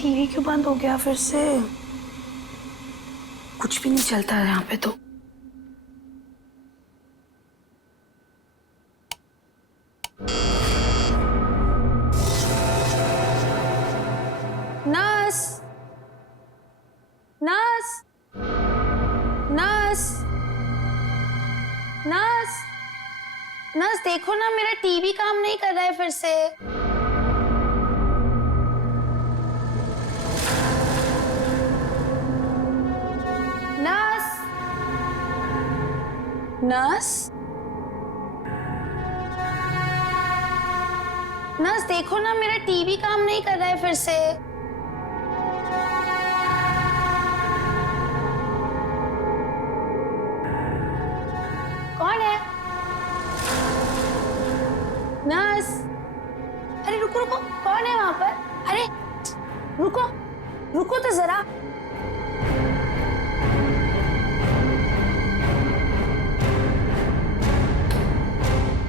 TV क्यों बंद हो गया फिर से? कुछ भी नहीं चलता है यहाँ पे तो। Nurse, nurse, nurse, nurse, nurse देखो ना, मेरा टीवी काम नहीं कर रहा है फिर से। नर्स, नर्स, नर्स देखो ना, मेरा टीवी काम नहीं कर रहा है फिर से। कौन है? नर्स, अरे रुको रुको, कौन है वहां पर? अरे रुको, रुको तो जरा।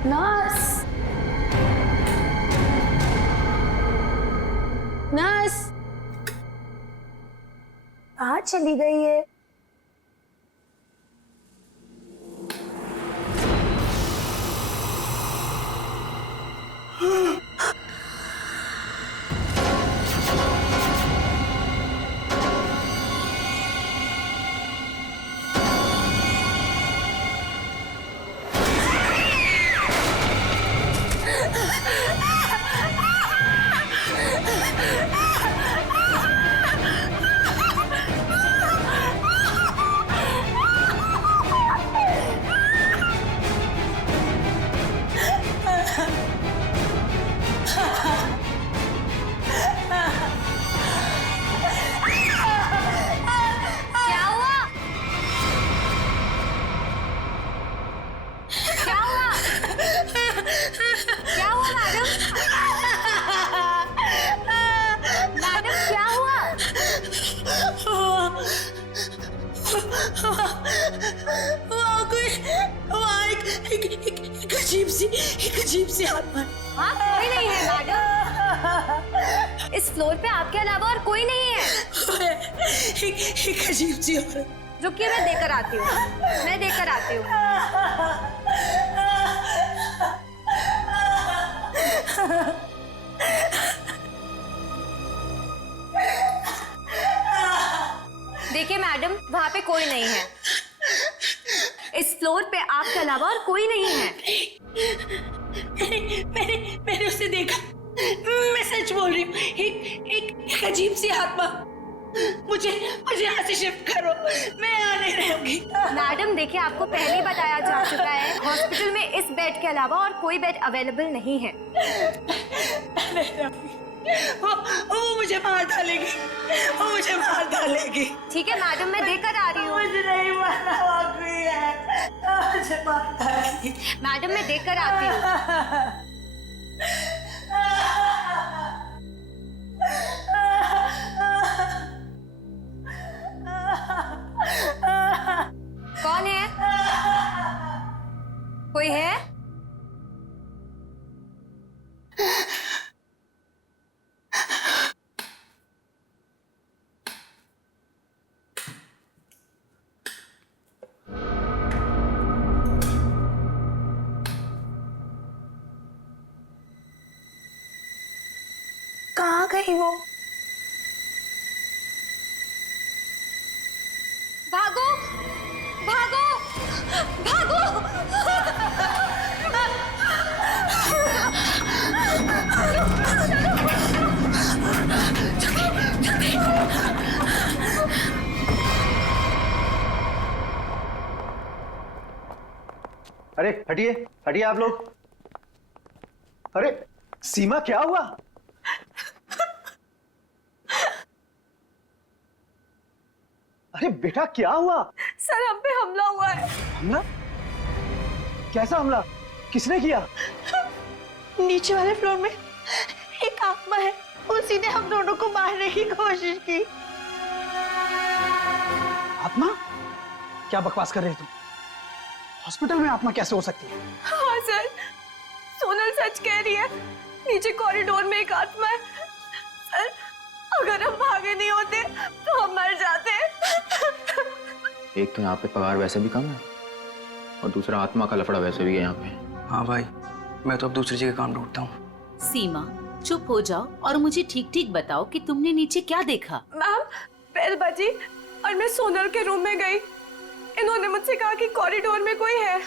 नर्स, नर्स कहाँ चली गई है? एक अजीब सी आत्मा। हाँ, कोई नहीं है मैडम। इस फ्लोर पे आपके अलावा और कोई नहीं है। एक अजीब सी औरत। रुकिए, मैं देकर आती हूँ, मैं देकर आती हूँ। देखिए मैडम, वहाँ पे कोई नहीं है। इस फ्लोर पे आपके अलावा और कोई नहीं है। मैंने उसे देखा। मैं सच बोल रही हूँ। एक अजीब सी आत्मा। मुझे यहाँ से शिफ्ट करो, मैं यहाँ नहीं रहूंगी। मैडम देखिए, आपको पहले ही बताया जा चुका है, हॉस्पिटल में इस बेड के अलावा और कोई बेड अवेलेबल नहीं है। वो मुझे मार डालेगी, वो मुझे मार डालेगी। ठीक है मैडम, मैं देकर आ रही हूँ। मुझे नहीं मारना, वाकई है, मुझे मार डालेगी। मैडम मैं देकर आती हूँ। कौन है? कोई है? कहाँ गई वो? भागो, भागो, भागो। अरे हटिए, हटिए आप लोग। अरे सीमा, क्या हुआ? अरे बेटा, क्या हुआ? सर, हम पे हमला हुआ है। हमला? कैसा हमला? किसने किया? नीचे वाले फ्लोर में एक आत्मा है, उसी ने हम दोनों को मारने की कोशिश की। आत्मा? क्या बकवास कर रहे हो तुम? हॉस्पिटल में आत्मा कैसे हो सकती है? हाँ सर, सोनल सच कह रही है। नीचे कॉरिडोर में एक आत्मा है। सर, अगर हम भागे नहीं होते तो हम मर जाते। एक तो यहाँ पे पगार वैसे भी कम है और दूसरा आत्मा का लफड़ा वैसे भी है यहाँ पे। हाँ भाई, मैं तो अब दूसरी जगह काम ढूंढता हूँ। सीमा चुप हो जाओ और मुझे ठीक ठीक बताओ कि तुमने नीचे क्या देखा। मैम बेल बजी और मैं सोनल के रूम में गई। इन्होंने मुझसे कहा कि कॉरिडोर में कोई है,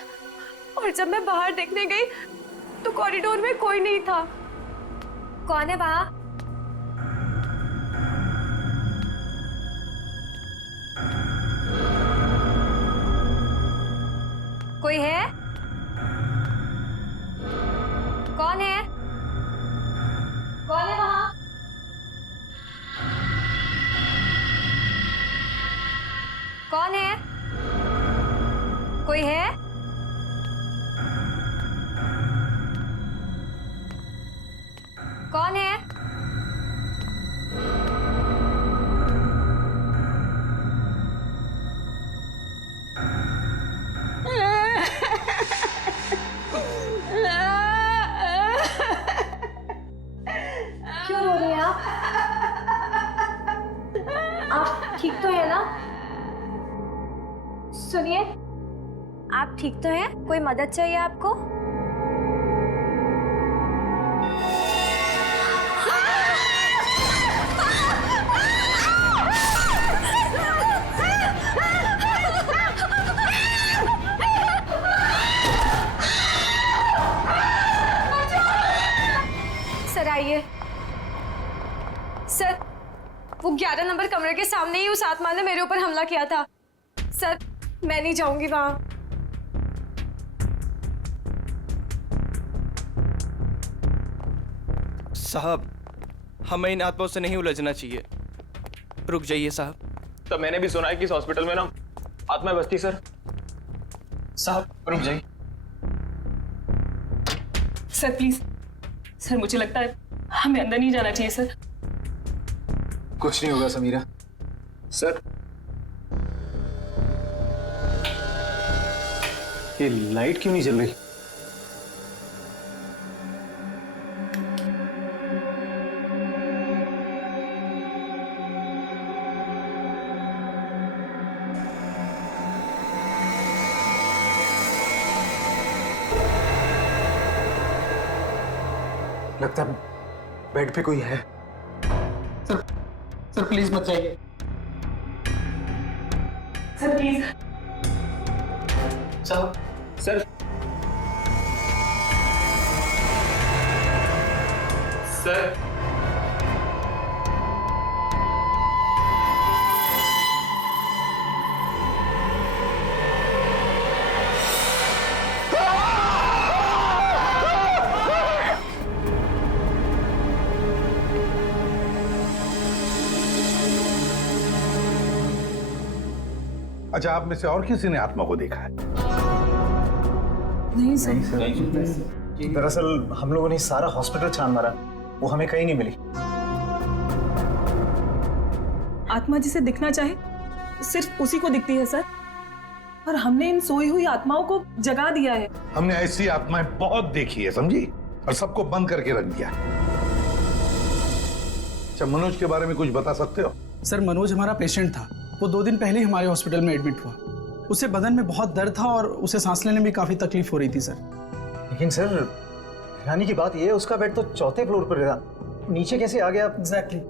और जब मैं बाहर देखने गई तो कॉरिडोर में कोई नहीं था। कौन है वहाँ? कोई है? कौन है? कौन है वहाँ? कौन है? कोई है? कौन है? क्यों रो रही हैं आप? आप ठीक तो है ना? सुनिए, आप ठीक तो हैं? कोई मदद चाहिए आपको? सर आइए। सर, वो 11 नंबर कमरे के सामने ही उस आत्मा ने मेरे ऊपर हमला किया था। सर, मैं नहीं जाऊंगी वहां। साहब, हमें इन आत्माओं से नहीं उलझना चाहिए। रुक जाइए साहब। तो मैंने भी सुना है कि इस हॉस्पिटल में ना आत्माएं बसती सर। साहब रुक जाइए। सर प्लीज, सर मुझे लगता है हमें अंदर नहीं जाना चाहिए सर। कुछ नहीं होगा समीरा। सर, ये लाइट क्यों नहीं जल रही? लगता है बेड पे कोई है। सर प्लीज मत जाइए। Sir please. साहब सर सर अच्छा, आप में से और किसी ने आत्मा को देखा है? नहीं सर। दरअसल हम लोगों ने सारा हॉस्पिटल छान मारा, वो हमें कहीं नहीं मिली। आत्मा जिसे दिखना चाहे सिर्फ उसी को दिखती है सर, और हमने इन सोई हुई आत्माओं को जगा दिया है। हमने ऐसी आत्माएं बहुत देखी है, समझी, और सबको बंद करके रख दिया। अच्छा, मनोज के बारे में कुछ बता सकते हो? सर, मनोज हमारा पेशेंट था। वो 2 दिन पहले ही हमारे हॉस्पिटल में एडमिट हुआ। उसे बदन में बहुत दर्द था और उसे सांस लेने में भी काफी तकलीफ हो रही थी सर। लेकिन सर, हैरानी की बात यह है उसका बेड तो 4थे फ्लोर पर था, नीचे कैसे आ गया? एग्जैक्टली।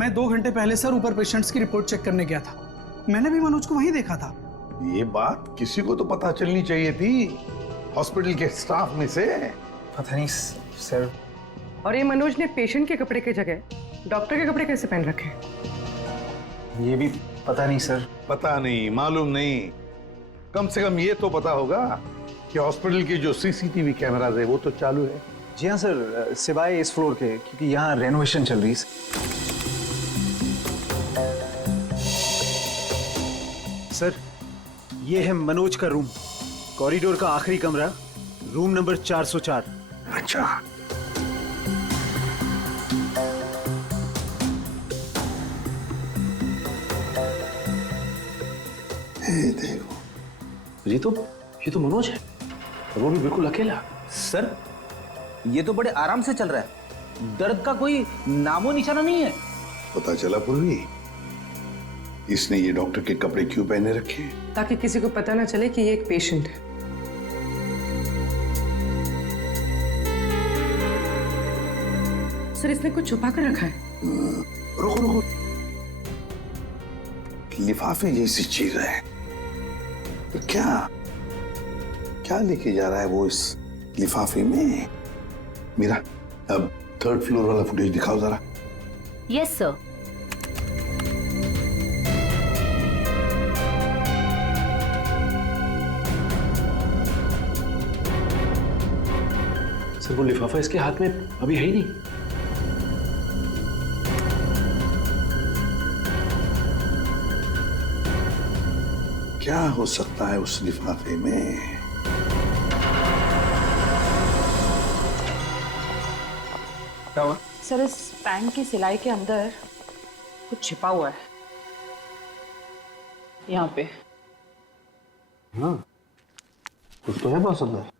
मैं 2 घंटे पहले सर ऊपर पेशेंट्स की रिपोर्ट चेक करने गया था। मैंने भी मनोज को वहीं देखा था। ये बात किसी को तो पता चलनी चाहिए थी, हॉस्पिटल के स्टाफ में से। पता नहीं सर। और ये मनोज ने पेशेंट के कपड़े की जगह डॉक्टर के कपड़े कैसे पहन रखे? ये भी पता नहीं सर। पता नहीं, मालूम नहीं, कम से कम ये तो पता होगा कि हॉस्पिटल के जो सीसीटीवी कैमरास है वो तो चालू है। जी हाँ सर, सिवाय इस फ्लोर के, क्योंकि यहाँ रेनोवेशन चल रही है। सर, ये है मनोज का रूम, कॉरिडोर का आखिरी कमरा, रूम नंबर 404। अच्छा, देखो, ये तो मनोज है, और वो भी बिल्कुल अकेला। सर, ये तो बड़े आराम से चल रहा है, दर्द का कोई नामो निशाना नहीं है। पता चला पूर्वी, इसने ये डॉक्टर के कपड़े क्यों पहने रखे? ताकि किसी को पता ना चले कि ये एक पेशेंट है। सर इसने कुछ छुपा कर रखा है। रुको रुको, लिफाफे जैसी चीज है, तो क्या क्या लेके जा रहा है वो इस लिफाफे में? मीरा, अब 3rd फ्लोर वाला फुटेज दिखाओ जरा। Yes sir. सर वो लिफाफा इसके हाथ में अभी है ही नहीं। क्या हो सकता है उस लिफाफे में? क्या हुआ? सर इस पैंट की सिलाई के अंदर कुछ छिपा हुआ है, यहाँ पे। हाँ, कुछ तो है बॉस अंदर।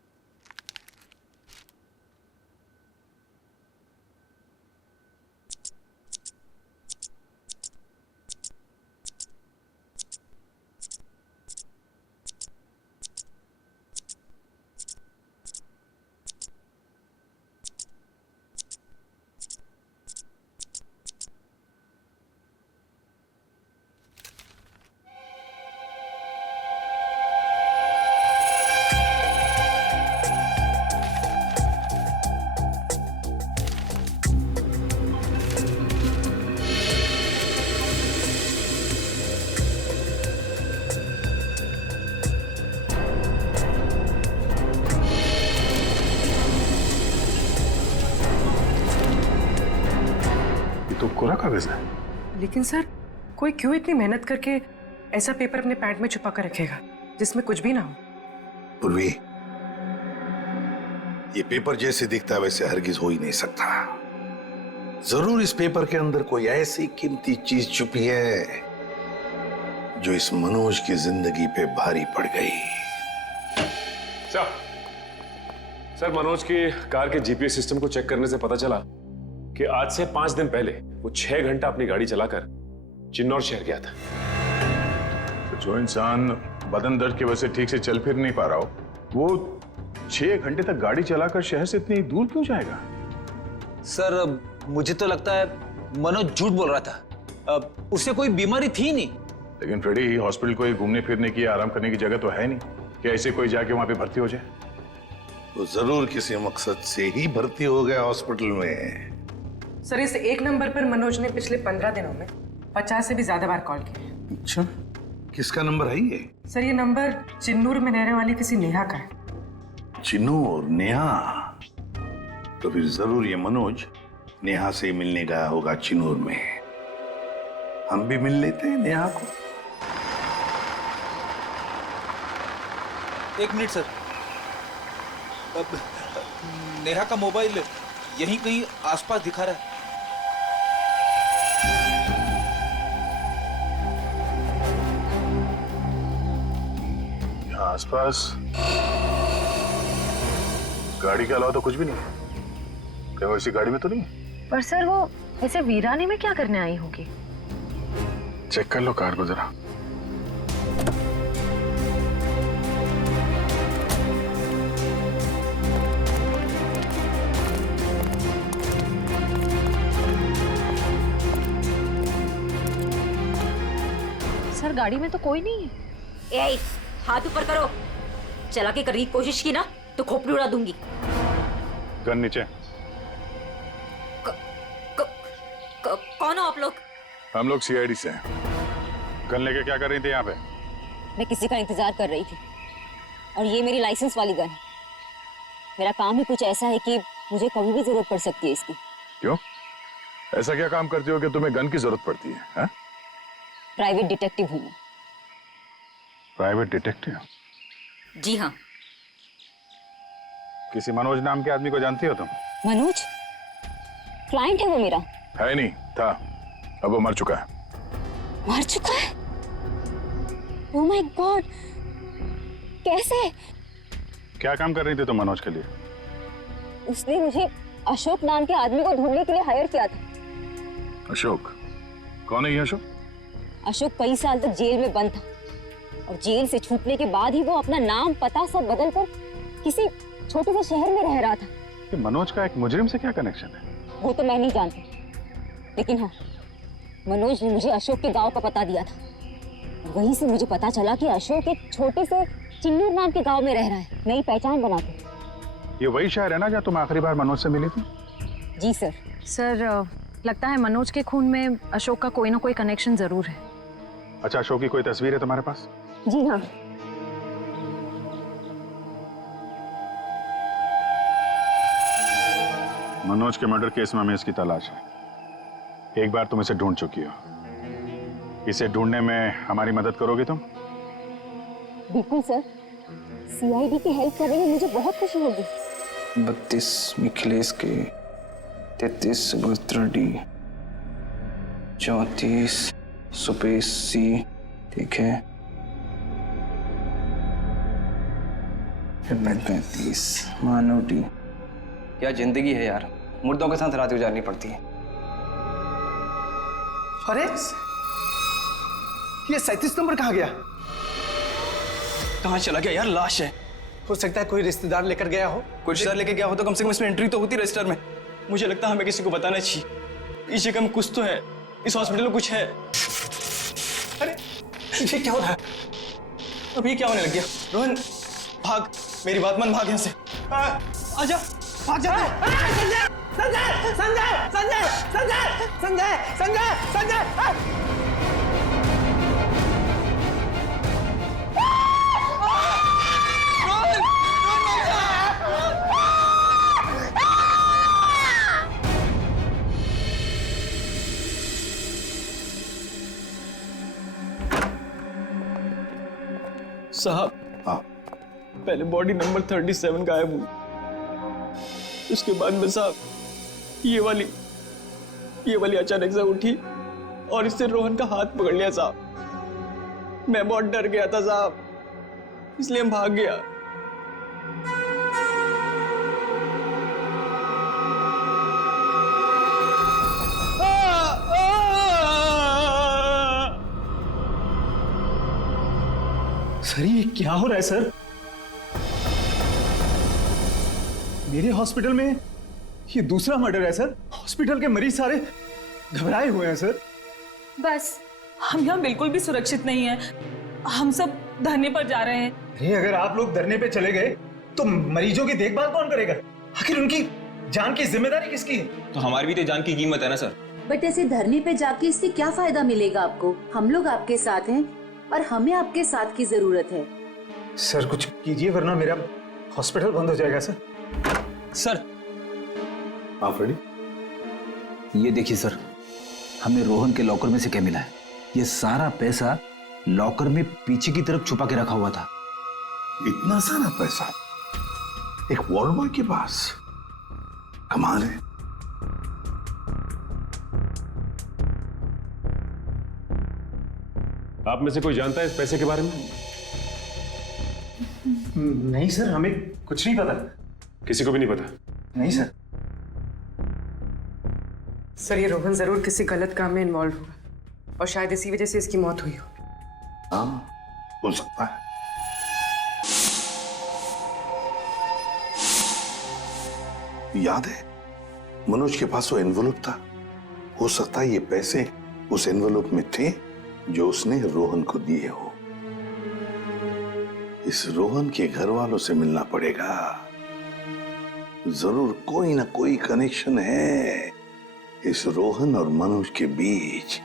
तो कोरा कागज है। लेकिन सर कोई क्यों इतनी मेहनत करके ऐसा पेपर अपने पैंट में छुपा कर रखेगा जिसमें कुछ भी ना हो? पूर्वी, ये पेपर जैसे दिखता है वैसे हरगिज हो ही नहीं सकता। जरूर इस पेपर के अंदर कोई ऐसी कीमती चीज छुपी है जो इस मनोज की जिंदगी पे भारी पड़ गई। सर मनोज की कार के जीपीएस सिस्टम को चेक करने से पता चला कि आज से 5 दिन पहले वो 6 घंटा अपनी गाड़ी चलाकर चिन्नौर शहर गया था। तो जो इंसान बदन दर्द की वजह से ठीक से चल फिर नहीं पा रहा हो, वो 6 घंटे तक गाड़ी चलाकर शहर से इतनी दूर क्यों जाएगा? सर मुझे तो लगता है मनोज झूठ बोल रहा था। उसे कोई बीमारी थी नहीं। लेकिन फ्रेडी, हॉस्पिटल कोई घूमने फिरने की, आराम करने की जगह तो है नहीं कि ऐसे कोई जाके वहां पे भर्ती हो जाए। तो जरूर किसी मकसद से ही भर्ती हो गया हॉस्पिटल में। सर इस एक नंबर पर मनोज ने पिछले 15 दिनों में 50 से भी ज्यादा बार कॉल किया। अच्छा, किसका नंबर है ये? सर ये नंबर चिन्नूर में रहने वाली किसी नेहा का है। चिन्नूर? नेहा? तो फिर जरूर ये मनोज नेहा से मिलने गया होगा चिन्नूर में। हम भी मिल लेते हैं नेहा को। 1 मिनट सर। अब नेहा का मोबाइल यहीं कहीं आसपास दिखा रहा है। यहाँ आसपास गाड़ी के अलावा तो कुछ भी नहीं है। क्या वो इसी गाड़ी में तो नहीं है? पर सर वो ऐसे वीरानी में क्या करने आई होगी? चेक कर लो कार को जरा। सर गाड़ी में तो कोई नहीं है। ए, हाथ ऊपर करो। चलाके करने की कोशिश की ना तो खोपड़ी उड़ा दूंगी। गन नीचे। कौन हो आप लोग? हम लोग सीआईडी से हैं। गन लेके क्या कर रही थी यहाँ पे? मैं किसी का इंतजार कर रही थी और ये मेरी लाइसेंस वाली गन है। मेरा काम ही कुछ ऐसा है कि मुझे कभी भी जरूरत पड़ सकती है इसकी। क्यों? ऐसा क्या काम करती हो कि तुम्हें गन की जरूरत पड़ती है? हा? प्राइवेट डिटेक्टिव हूँ मैं। Private detective? जी हाँ। किसी मनोज नाम के आदमी को जानती हो तुम? मनोज? क्लाइंट है वो मेरा। है नहीं, था। अब वो मर चुका है। मर चुका है? ओह माय गॉड, कैसे? क्या काम कर रही थी तुम मनोज के लिए? उसने मुझे अशोक नाम के आदमी को ढूंढने के लिए हायर किया था। अशोक? कौन है ये अशोक? अशोक कई साल तक जेल में बंद था और जेल से छूटने के बाद ही वो अपना नाम पता सब बदल कर किसी छोटे से शहर में रह रहा था। कि मनोज का एक मुजरिम से क्या कनेक्शन है? वो तो मैं नहीं जानती, लेकिन हाँ, मनोज ने मुझे अशोक के गांव का पता दिया था। वहीं से मुझे पता चला कि अशोक एक छोटे से चिन्नूर नाम के गांव में रह रहा है, नई पहचान बना के। ये वही शहर है ना जहाँ तुम आखिरी बार मनोज से मिली थी? जी सर। सर लगता है मनोज के खून में अशोक का कोई ना कोई कनेक्शन जरूर है। अच्छा, अशोक की कोई तस्वीर है तुम्हारे पास? जी हाँ। मनोज के मर्डर केस में हमें इसकी तलाश है। एक बार तुम इसे ढूंढ चुकी हो, इसे ढूंढने में हमारी मदद करोगे तुम? बिल्कुल सर, सीआईडी की हेल्प करने में मुझे बहुत खुशी होगी। 32 मिखिलेश के, 33 सुभद्रा डी, 34 सुपेश सी, ठीक है, 35 मानव डी। क्या जिंदगी है यार, मुर्दों के साथ रात गुजारनी पड़ती है। अरे ये 37 नंबर कहाँ गया? कहाँ चला गया यार? लाश है। हो सकता है कोई रिश्तेदार लेकर गया हो। कोई रिश्तेदार लेके गया हो तो कम से कम इसमें एंट्री तो होती रजिस्टर में। मुझे लगता है हमें किसी को बताना चाहिए। इस जगह में कुछ तो है, इस हॉस्पिटल में कुछ है। अरे ये क्या हो रहा है? अब ये क्या होने लग गया? रोहन भाग, मेरी बात मान, भाग यहाँ से। आजा, भाग जा। संजय संजय संजय संजय संजय संजय संजय संजय। साहब, हाँ, पहले बॉडी नंबर 37 गायब हुई, उसके बाद में साहब ये वाली अचानक से उठी और इससे रोहन का हाथ पकड़ लिया साहब। मैं बहुत डर गया था साहब, इसलिए हम भाग गया। सर ये क्या हो रहा है सर? मेरे हॉस्पिटल में ये दूसरा मर्डर है सर। हॉस्पिटल के मरीज सारे घबराए हुए हैं सर। बस हम यहाँ बिल्कुल भी सुरक्षित नहीं है। हम सब धरने पर जा रहे हैं। अरे अगर आप लोग धरने पे चले गए तो मरीजों की देखभाल कौन करेगा? आखिर उनकी जान की जिम्मेदारी किसकी है? तो हमारी भी तो जान की कीमत है ना सर। बट ऐसे धरने पे जाके इससे क्या फायदा मिलेगा आपको? हम लोग आपके साथ हैं और हमें आपके साथ की जरूरत है। सर कुछ कीजिए वरना मेरा हॉस्पिटल बंद हो जाएगा सर। सर, हाँ फ्रेडी, ये देखिए सर, हमें रोहन के लॉकर में से क्या मिला है? ये सारा पैसा लॉकर में पीछे की तरफ छुपा के रखा हुआ था। इतना सारा पैसा एक वॉल बॉय के पास? कमाल है। आप में से कोई जानता है इस पैसे के बारे में? नहीं सर, हमें कुछ नहीं पता। किसी को भी नहीं पता? नहीं सर। सर ये रोहन जरूर किसी गलत काम में इन्वॉल्व हुआ और शायद इसी वजह से इसकी मौत हुई हो। हाँ, हो सकता है। याद है मनोज के पास वो एनवेलप था। हो सकता है ये पैसे उस एनवेलप में थे जो उसने रोहन को दिए हो। इस रोहन के घर वालों से मिलना पड़ेगा। जरूर कोई ना कोई कनेक्शन है इस रोहन और मनोज के बीच।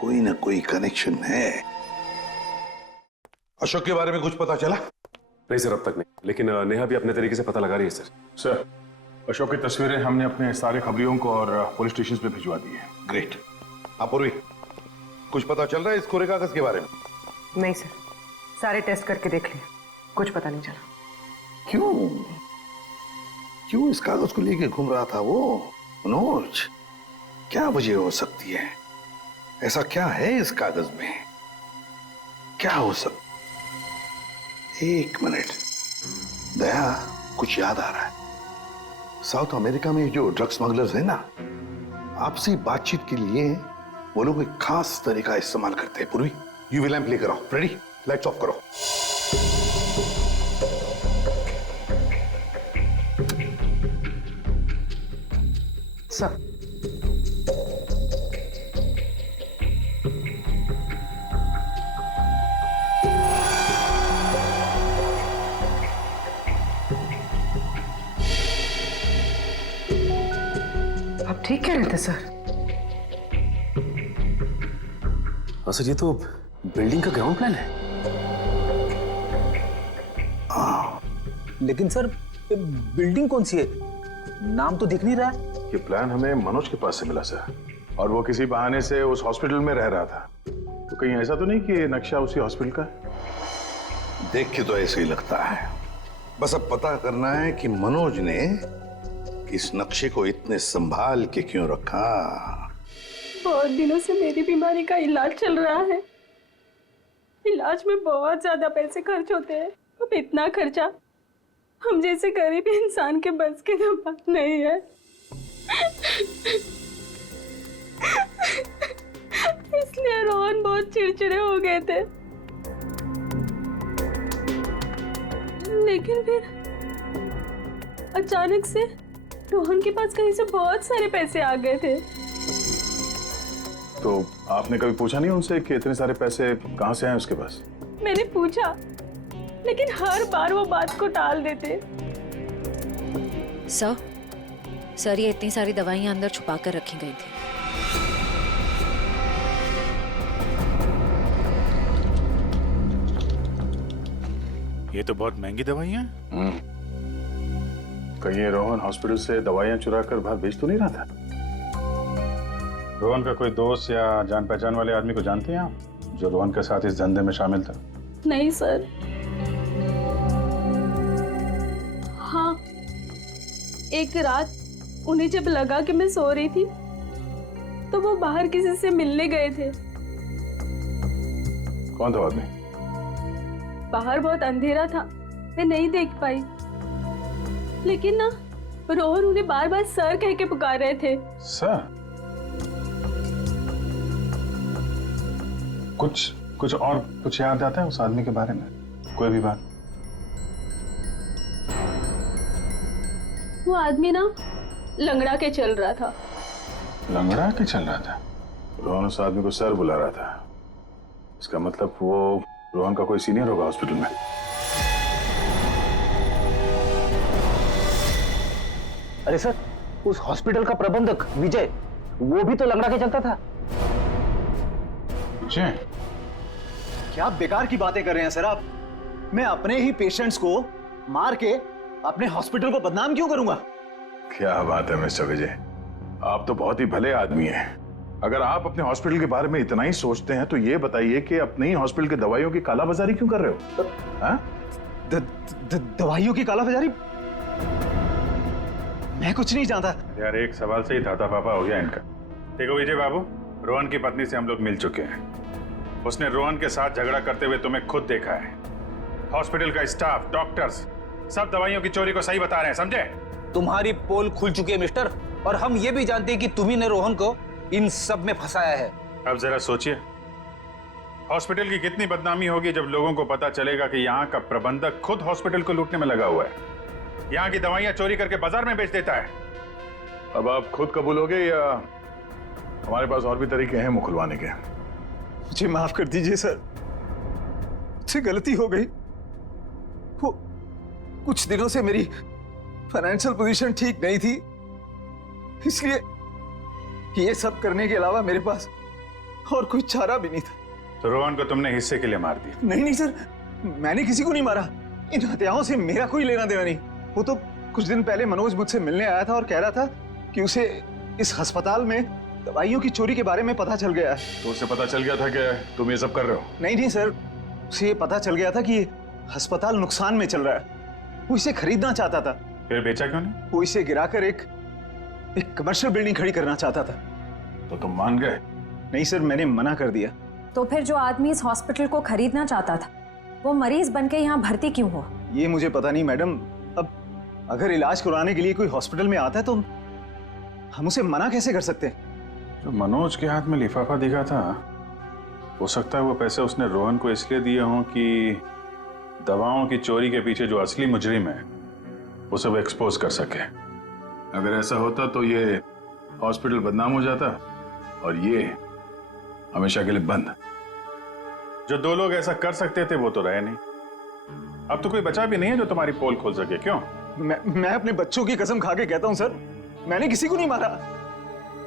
कोई ना कोई कनेक्शन है। अशोक के बारे में कुछ पता चला? नहीं सर, अब तक नहीं, लेकिन नेहा भी अपने तरीके से पता लगा रही है सर। सर, अशोक की तस्वीरें हमने अपने सारे खबरियों को और पुलिस स्टेशन पे भिजवा दी है। ग्रेट। अपूर्वी, कुछ पता चल रहा है इस कोरे कागज के बारे में? नहीं सर, सारे टेस्ट करके देख लिए, कुछ पता नहीं चला। क्यों इस कागज को लेके घूम रहा था वो मनोज? क्या वजह हो सकती है? ऐसा क्या है इस कागज में? क्या हो सकता? एक मिनट दया, कुछ याद आ रहा है। साउथ अमेरिका में जो ड्रग स्मगलर्स है ना, आपसी बातचीत के लिए वो लोग एक खास तरीका इस्तेमाल करते हैं। पूर्वी, यूवी लैंप लेकर आओ। रेडी, लाइट्स ऑफ करो। सर, आप ठीक कह रहे थे सर। सर ये तो बिल्डिंग का ग्राउंड प्लान है। लेकिन सर बिल्डिंग कौन सी है? नाम तो दिख नहीं रहा है। ये प्लान हमें मनोज के पास से मिला सर, और वो किसी बहाने से उस हॉस्पिटल में रह रहा था। तो कहीं ऐसा तो नहीं कि ये नक्शा उसी हॉस्पिटल का है? देख के तो ऐसे ही लगता है। बस अब पता करना है कि मनोज ने इस नक्शे को इतने संभाल के क्यों रखा। बहुत दिनों से मेरी बीमारी का इलाज चल रहा है। इलाज में बहुत ज्यादा पैसे खर्च होते हैं। अब इतना खर्चा हम जैसे गरीब इंसान के बस की तो बात नहीं है। इसलिए रोहन बहुत चिड़चिड़े हो गए थे। लेकिन फिर अचानक से रोहन के पास कहीं से बहुत सारे पैसे आ गए थे। तो आपने कभी पूछा नहीं उनसे कि इतने सारे पैसे कहां से आए उसके पास? मैंने पूछा, लेकिन हर बार वो बात को टाल देते। सर ये इतनी सारी दवाइयां अंदर छुपा कर रखी गई थी। ये तो बहुत महंगी दवाइयां हैं। कहीं ये रोहन हॉस्पिटल से दवाइयां चुरा कर बाहर बेच तो नहीं रहा था? रोहन का कोई दोस्त या जान पहचान वाले आदमी को जानते हैं आप, जो रोहन के साथ इस धंधे में शामिल था? नहीं सर। हाँ, एक रात उन्हें जब लगा कि मैं सो रही थी तो वो बाहर किसी से मिलने गए थे। कौन था आदमी? बाहर बहुत अंधेरा था, मैं नहीं देख पाई। लेकिन ना, रोहन उन्हें बार बार सर कह के पुकार रहे थे। सर? कुछ और कुछ याद आता है उस आदमी के बारे में? कोई भी बात? वो आदमी ना लंगड़ा के चल रहा था। लंगड़ा के चल रहा था? रोहन उस आदमी को सर बुला रहा था। इसका मतलब वो रोहन का कोई सीनियर होगा हॉस्पिटल में। अरे सर, उस हॉस्पिटल का प्रबंधक विजय, वो भी तो लंगड़ा के चलता था। विजय? क्या बेकार की बातें कर रहे हैं सर आप? मैं अपने ही पेशेंट्स को मार के अपने हॉस्पिटल को बदनाम क्यों करूंगा? क्या बात है मिस्टर विजय, आप तो बहुत ही भले आदमी हैं। अगर आप अपने हॉस्पिटल के बारे में इतना ही सोचते हैं तो ये बताइए कि अपने ही हॉस्पिटल के दवाइयों की कालाबाजारी क्यों कर रहे हो? दवाइयों की कालाबाजारी? मैं कुछ नहीं जानता यार। एक सवाल से ही धाता पापा हो गया इनका। देखो विजय बाबू, रोहन की पत्नी से हम लोग मिल चुके हैं। उसने रोहन के साथ झगड़ा करते हुए तुम्हें खुद देखा है। हॉस्पिटल का स्टाफ, डॉक्टर्स सब दवाइयों की चोरी को सही बता रहे हैं, समझे? तुम्हारी पोल खुल चुकी है मिस्टर, और हम ये भी जानते हैं कि तुम्ही ने रोहन को इन सब में फंसाया है। अब जरा सोचिए, हॉस्पिटल की कितनी बदनामी होगी जब लोगों को पता चलेगा कि यहाँ का प्रबंधक खुद हॉस्पिटल को लूटने में लगा हुआ है, यहाँ की दवाइयां चोरी करके बाजार में बेच देता है। अब आप खुद कबूलोगे या हमारे पास और भी तरीके हैं मुंह खुलवाने के? मुझे माफ कर दीजिए सर, मुझसे गलती हो गई। वो कुछ दिनों से मेरी फाइनेंशियल पोजीशन ठीक नहीं थी, इसलिए ये सब करने के अलावा मेरे पास और कोई चारा भी नहीं था। तो रोहन को तुमने हिस्से के लिए मार दिया? नहीं सर, मैंने किसी को नहीं मारा। इन हत्याओं से मेरा कोई लेना देना नहीं। वो तो कुछ दिन पहले मनोज मुझसे मिलने आया था और कह रहा था कि उसे इस अस्पताल में दवाइयों की चोरी के बारे में पता चल गया है। तो उसे पता चल गया था कि तुम ये सब कर रहे हो? नहीं सर, उसे ये पता चल गया था कि अस्पताल नुकसान में चल रहा है। वो इसे खरीदना चाहता था। फिर बेचा क्यों नहीं? वो इसे गिराकर एक कमर्शियल बिल्डिंग खड़ी करना चाहता था। तो तुम मान गए? नहीं सर, मैंने मना कर दिया। तो फिर जो आदमी इस हॉस्पिटल को खरीदना चाहता था, वो मरीज बनके यहाँ भर्ती क्यों हुआ? ये मुझे पता नहीं मैडम। अब अगर इलाज करवाने के लिए कोई हॉस्पिटल में आता है तो हम उसे मना कैसे कर सकते हैं? जो मनोज के हाथ में लिफाफा दिखा था, हो सकता है वो पैसे उसने रोहन को इसलिए दिए हों कि दवाओं की चोरी के पीछे जो असली मुजरिम है उसे वो एक्सपोज कर सके। अगर ऐसा होता तो ये हॉस्पिटल बदनाम हो जाता और ये हमेशा के लिए बंद। जो दो लोग ऐसा कर सकते थे वो तो रहे नहीं। अब तो कोई बचा भी नहीं है जो तुम्हारी पोल खोल सके। क्यों? मैं अपने बच्चों की कसम खा के कहता हूं सर, मैंने किसी को नहीं मारा।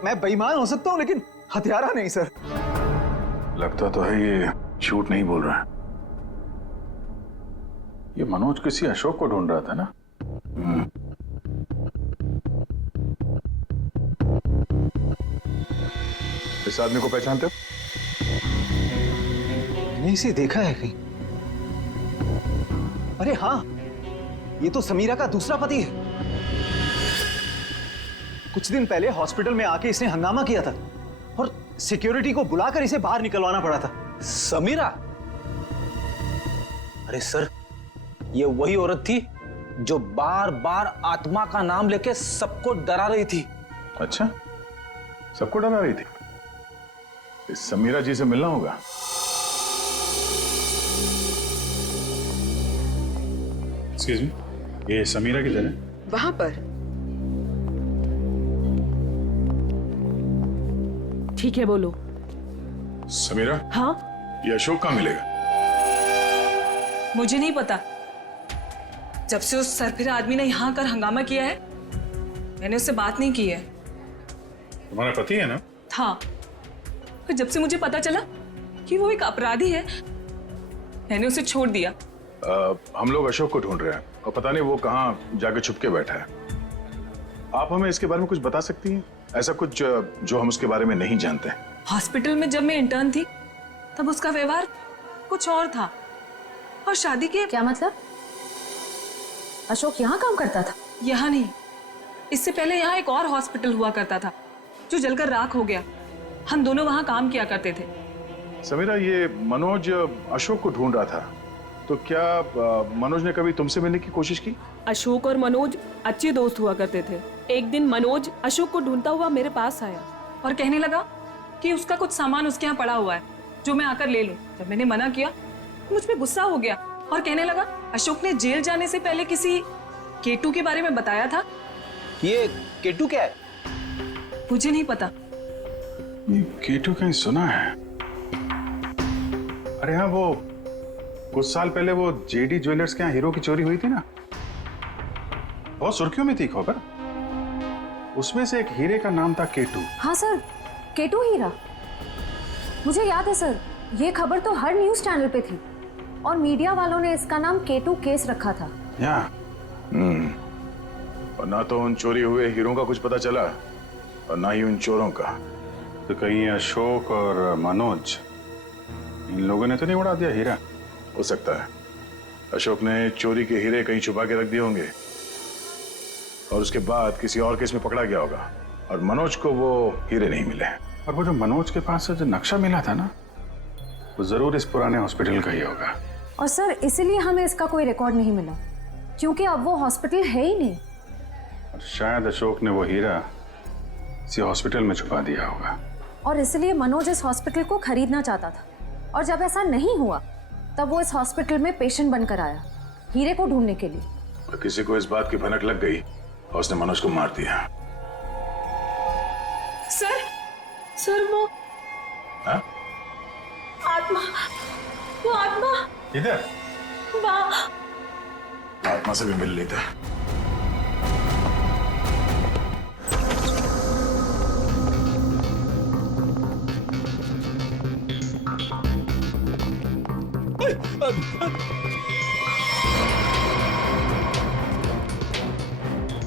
मैं बेईमान हो सकता हूं लेकिन हत्यारा नहीं सर। लगता तो है ये झूठ नहीं बोल रहा है। ये मनोज किसी अशोक को ढूंढ रहा था ना? इस आदमी को पहचानते हो? मैंने इसे देखा है कहीं। अरे हाँ, ये तो समीरा का दूसरा पति है। कुछ दिन पहले हॉस्पिटल में आके इसने हंगामा किया था और सिक्योरिटी को बुलाकर इसे बाहर निकलवाना पड़ा था। समीरा? अरे सर, ये वही औरत थी जो बार बार आत्मा का नाम लेके सबको डरा रही थी। अच्छा, सबको डरा रही थी? इस समीरा जी से मिलना होगा। एक्सक्यूज मी, ये समीरा किधर है? वहां पर। ठीक है, बोलो। समीरा? हाँ? ये अशोक कहाँ मिलेगा? मुझे नहीं पता। जब से उस सरफिरा आदमी ने यहाँ कर हंगामा किया है, मैंने उससे बात नहीं की है। तुम्हारा पति है ना? था। फिर जब से मुझे पता चला कि वो एक अपराधी है, मैंने उसे छोड़ दिया। हम लोग अशोक को ढूंढ रहे हैं और पता नहीं वो कहाँ जाके छुप के बैठा है। आप हमें इसके बारे में कुछ बता सकती हैं? ऐसा कुछ जो हम उसके बारे में नहीं जानते हैं। हॉस्पिटल में जब मैं इंटर्न थी तब उसका व्यवहार कुछ और था, और शादी के। क्या मतलब? अशोक यहाँ काम करता था? यहाँ नहीं, इससे पहले यहाँ एक और हॉस्पिटल हुआ करता था जो जलकर राख हो गया। हम दोनों वहाँ काम किया करते थे। समीरा, ये मनोज अशोक को ढूंढ रहा था, तो क्या मनोज ने कभी तुमसे मिलने की कोशिश की? अशोक और मनोज अच्छे दोस्त हुआ करते थे। एक दिन मनोज अशोक को ढूंढता हुआ मेरे पास आया और कहने लगा कि उसका कुछ सामान उसके यहाँ पड़ा हुआ है जो मैं आकर ले लूं। जब मैंने मना किया, मुझ पे गुस्सा हो गया और कहने लगा अशोक ने जेल जाने से पहले किसी केटू के बारे में बताया था। ये केटू क्या है? मुझे नहीं पता। ये केटू कहीं सुना है। अरे हाँ, वो कुछ साल पहले वो जेडी ज्वेलर्स के यहाँ हीरो की चोरी हुई थी ना, बहुत सुर्खियों में थी खबर। उसमें से एक हीरे का नाम था केटू। हाँ सर, केटू हीरा। मुझे याद है सर, ये खबर तो हर न्यूज चैनल पे थी और मीडिया वालों ने इसका नाम केटू केस रखा था। या और ना तो उन चोरी हुए हीरों का कुछ पता चला और ना ही उन चोरों का। तो कहीं अशोक और मनोज, इन लोगों ने तो नहीं उड़ा दिया हीरा? हो सकता है अशोक ने चोरी के हीरे कहीं छुपा के रख दिए होंगे और उसके बाद किसी और केस में पकड़ा गया होगा और मनोज को वो हीरे नहीं मिले। और वो जो मनोज के पास से जो नक्शा मिला था ना, वो जरूर इस पुराने हॉस्पिटल का ही होगा। और सर, इसीलिए हमें इसका कोई रिकॉर्ड नहीं मिला, क्योंकि अब वो हॉस्पिटल है ही नहीं। और शायद अशोक ने वो हीरा इसी हॉस्पिटल में छुपा दिया होगा। और इसलिए मनोज इस हॉस्पिटल को खरीदना चाहता था, और जब ऐसा नहीं हुआ तब वो इस हॉस्पिटल में पेशेंट बनकर आया हीरे को ढूंढने के लिए। और किसी को इस बात की भनक लग गई और उसने मनोज को मार दिया। सर वो हाँ? आत्मा, वो आत्मा इधर वहाँ। आत्मा से भी मिल लेता।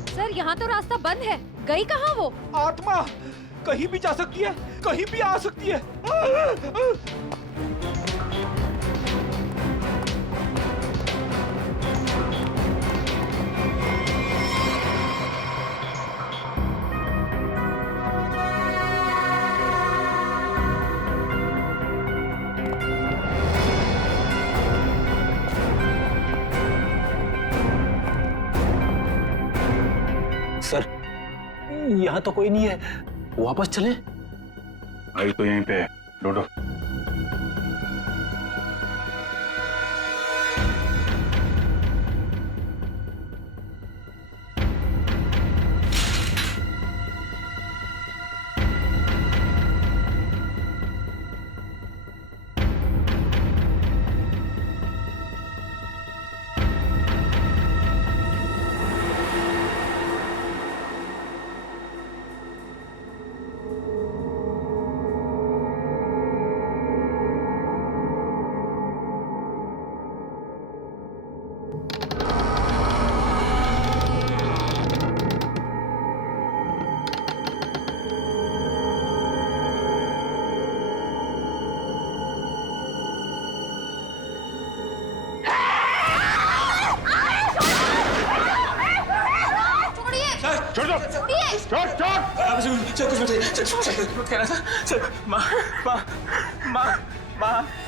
सर, यहाँ तो रास्ता बंद है। गई कहाँ वो? आत्मा कहीं भी जा सकती है, कहीं भी आ सकती है। सर, यहाँ तो कोई नहीं है, वापस चले? आई तो यहीं पे है, ढूंढो।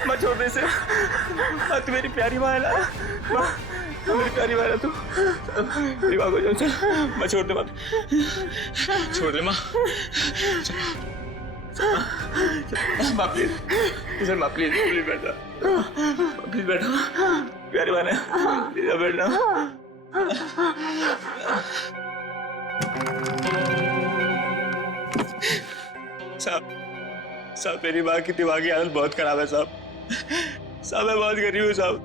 माँ छोड़ दे इसे। तू मेरी प्यारी माँ है ना, माँ मेरी प्यारी माँ है तू। मेरी माँ को चल, माँ छोड़ दे, माँ छोड़ दे, माँ माँ प्लीज, सर माँ प्लीज प्लीज बैठा, प्लीज बैठो, प्यारी माँ ने प्लीज बैठना। साहब मेरी माँ की दिमागी हालत बहुत खराब है साहब। साहब मैं बहुत गरीब हूँ साहब।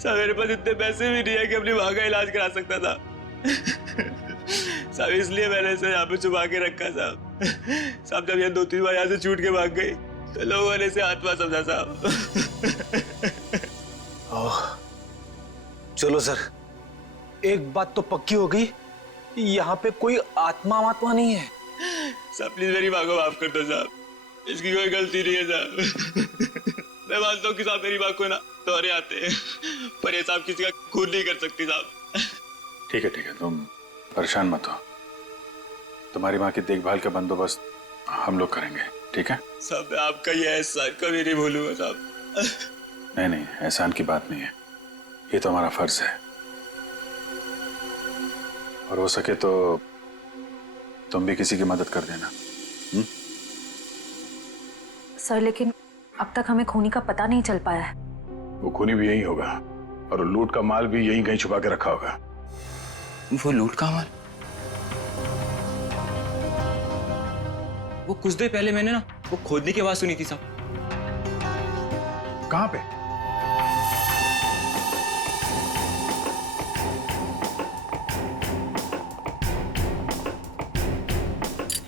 साहब मेरे पास इतने पैसे भी नहीं है कि अपनी माँ का इलाज करा सकता था। साहब इसलिए मैंने इसे यहाँ पे छुपा के रखा साहब। साहब जब ये 2-3 बार यहाँ से छूट के भाग गई तो लोगों ने इसे आत्मा समझा साहब। चलो सर, एक बात तो पक्की हो गई, यहाँ पे कोई आत्मा नहीं है। साहब प्लीज मेरी माँ को माफ कर दो साहब, इसकी कोई गलती नहीं है साहब। मैं मानता हूँ कि साहब मेरी माँ को ना दौरे आते हैं, पर ये साहब किसी का खून नहीं कर सकती साहब। ठीक है, तुम परेशान मत हो। तुम्हारी माँ की देखभाल का बंदोबस्त हम लोग करेंगे, ठीक है? साहब मैं आपका ये एहसान कभी नहीं भूलूंगा साहब। नहीं, एहसान की बात नहीं है, ये तो हमारा फर्ज है। और हो सके तो तुम भी किसी की मदद कर देना। सर लेकिन अब तक हमें खूनी का पता नहीं चल पाया है। वो खूनी भी यही होगा और लूट का माल भी यहीं कहीं छुपा के रखा होगा। वो लूट का माल? वो कुछ देर पहले मैंने ना वो खोदने की आवाज सुनी थी साहब। कहाँ पे?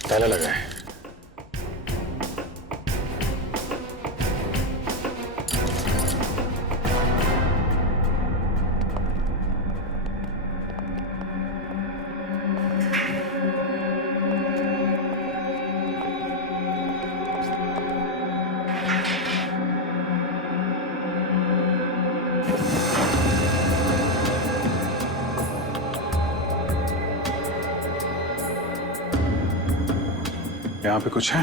ताला लगा है। यहाँ पे कुछ है?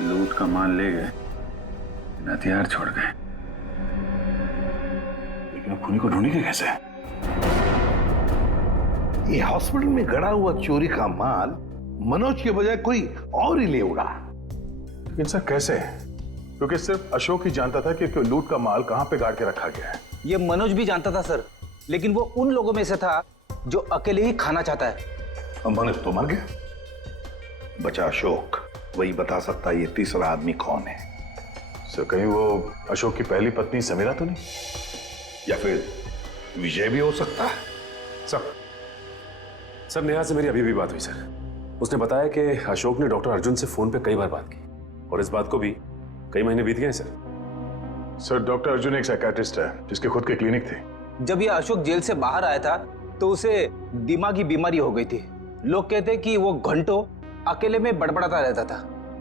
लूट का माल ले गए, हथियार छोड़ गए, लेकिन अब खूनी को ढूंढेंगे कैसे? ये हॉस्पिटल में गड़ा हुआ चोरी का माल मनोज के बजाय कोई और ही ले उड़ा। लेकिन सर कैसे? क्योंकि सिर्फ अशोक ही जानता था कि लूट का माल कहां पे गाड़ के रखा गया है। ये मनोज भी जानता था सर, लेकिन वो उन लोगों में से था जो अकेले ही खाना चाहता है। मनोज तो मर गया, बचा अशोक, वही बता सकता है ये तीसरा आदमी कौन है। सर कहीं वो अशोक की पहली पत्नी समीरा तो नहीं? या फिर विजय भी हो सकता है। सर नेहा से मेरी अभी भी बात हुई सर। उसने बताया कि अशोक ने डॉक्टर अर्जुन से फोन पे कई बार बात की और इस बात को भी कई महीने बीत गए हैं सर। सर डॉक्टर अर्जुन एक साइकियाट्रिस्ट है जिसके खुद के क्लिनिक थे। जब ये अशोक जेल से बाहर आया था तो उसे दिमागी बीमारी हो गई थी। लोग कहते कि वो घंटों अकेले में बड़बड़ाता रहता था।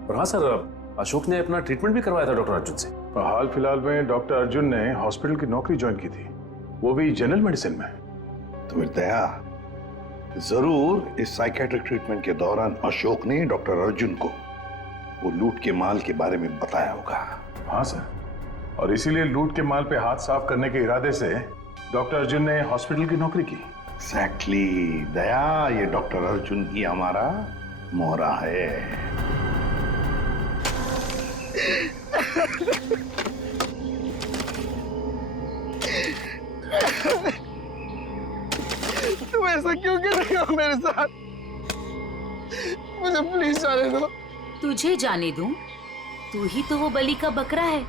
और हाँ सर, अशोक ने अपना ट्रीटमेंट भी करवाया था डॉक्टर अर्जुन से। हाल फिलहाल में डॉक्टर अर्जुन ने हॉस्पिटल की नौकरी ज्वाइन की थी, वो भी जनरल मेडिसिन में। तो फिर दया जरूर इस साइकेट्रिक ट्रीटमेंट के दौरान अशोक ने डॉक्टर अर्जुन को वो लूट के माल के बारे में बताया होगा। हाँ सर, और इसीलिए लूट के माल पे हाथ साफ करने के इरादे से डॉक्टर अर्जुन ने हॉस्पिटल की नौकरी की। एग्जैक्टली दया, ये डॉक्टर अर्जुन ही हमारा मोहरा है। तुम ऐसा क्यों कर रहे हो मेरे साथ? मुझे प्लीज जाने दो। तुझे जाने दूं? तू ही तो वो बलि का बकरा है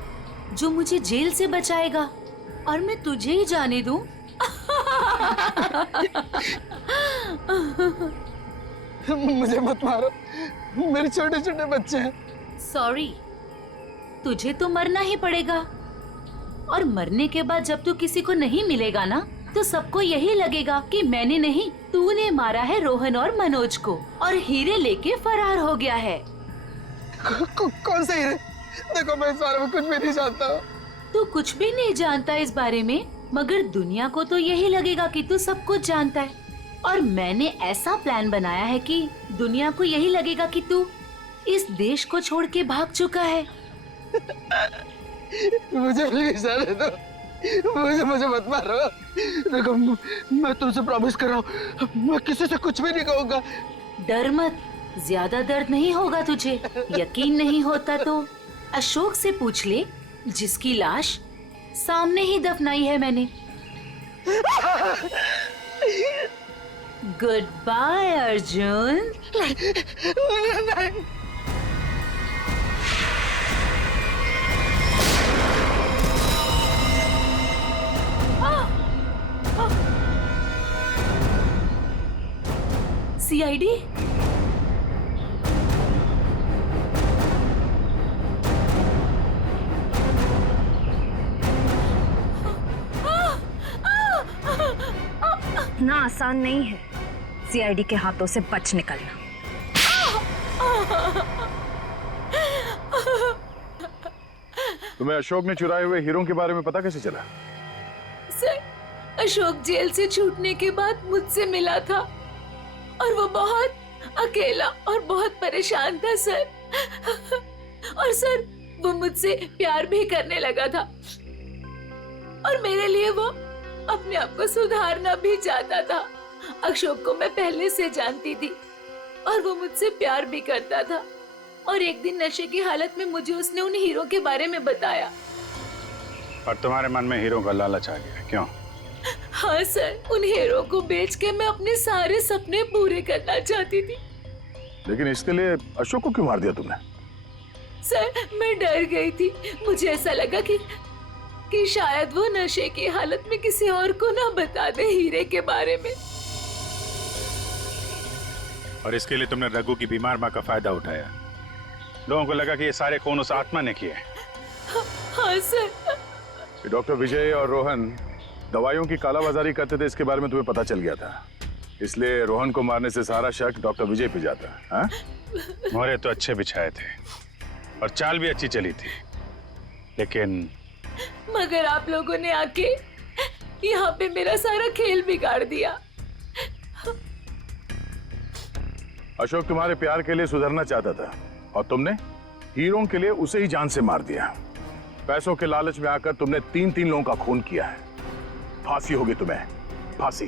जो मुझे जेल से बचाएगा, और मैं तुझे ही जाने दूं? मुझे मत मारो, मेरे छोटे छोटे बच्चे हैं। सॉरी, तुझे तो मरना ही पड़ेगा, और मरने के बाद जब तू किसी को नहीं मिलेगा ना, तो सबको यही लगेगा कि मैंने नहीं, तूने मारा है रोहन और मनोज को, और हीरे लेके फरार हो गया है। कौन से हीरे? देखो मैं इस बारे में कुछ भी नहीं जानता। तू कुछ भी नहीं जानता इस बारे में, मगर दुनिया को तो यही लगेगा कि तू सब कुछ जानता है, और मैंने ऐसा प्लान बनाया है कि दुनिया को यही लगेगा कि तू इस देश को छोड़ के भाग चुका है। मुझे प्लीज जाने दो, मुझे मत मारो। देखो मैं तुमसे प्रॉमिस कर रहा हूँ, मैं किसी से कुछ भी नहीं कहूँगा। डर मत, ज्यादा दर्द नहीं होगा तुझे। यकीन नहीं होता तो अशोक से पूछ ले, जिसकी लाश सामने ही दफनाई है मैंने। Good bye Arjun. सीआईडी? इतना आसान नहीं है सीआईडी के हाथों से बच निकलना। तुम्हें अशोक ने चुराए हुए हीरों के बारे में पता कैसे चला? सर, अशोक जेल से छूटने के बाद मुझसे मिला था, और वो बहुत अकेला और बहुत परेशान था सर। और सर, वो मुझसे प्यार भी करने लगा था, और मेरे लिए वो अपने आप को सुधारना भी चाहता था। अशोक को मैं पहले से जानती थी, और वो मुझसे प्यार भी करता था, और एक दिन नशे की हालत में मुझे उसने उन हीरो के बारे में बताया। और तुम्हारे मन में हीरो का लालच आ गया, क्यों? हाँ सर, उन हीरो को बेच के मैं अपने सारे सपने पूरे करना चाहती थी। लेकिन इसके लिए अशोक को क्यों मार दिया तुमने? सर, मैं डर गई थी। मुझे ऐसा लगा कि शायद वो नशे की हालत में किसी और को ना बता दे हीरे के बारे में। और इसके लिए तुमने रघु की बीमार माँ का फायदा उठाया। लोगों को लगा कि ये सारे खून उस आत्मा ने किए। हाँ सर। डॉक्टर विजय और रोहन दवाइयों की कालाबाजारी करते थे, इसके बारे में तुम्हें पता चल गया था, इसलिए रोहन को मारने से सारा शक डॉक्टर विजय पे जाता। हाँ? मोहरे तो अच्छे बिछाए थे और चाल भी अच्छी चली थी, लेकिन मगर आप लोगों ने आके यहाँ पे मेरा सारा खेल बिगाड़ दिया। अशोक तुम्हारे प्यार के लिए सुधरना चाहता था, और तुमने हीरों के लिए उसे ही जान से मार दिया। पैसों के लालच में आकर तुमने 3-3 लोगों का खून किया है। फांसी होगी तुम्हें, फांसी।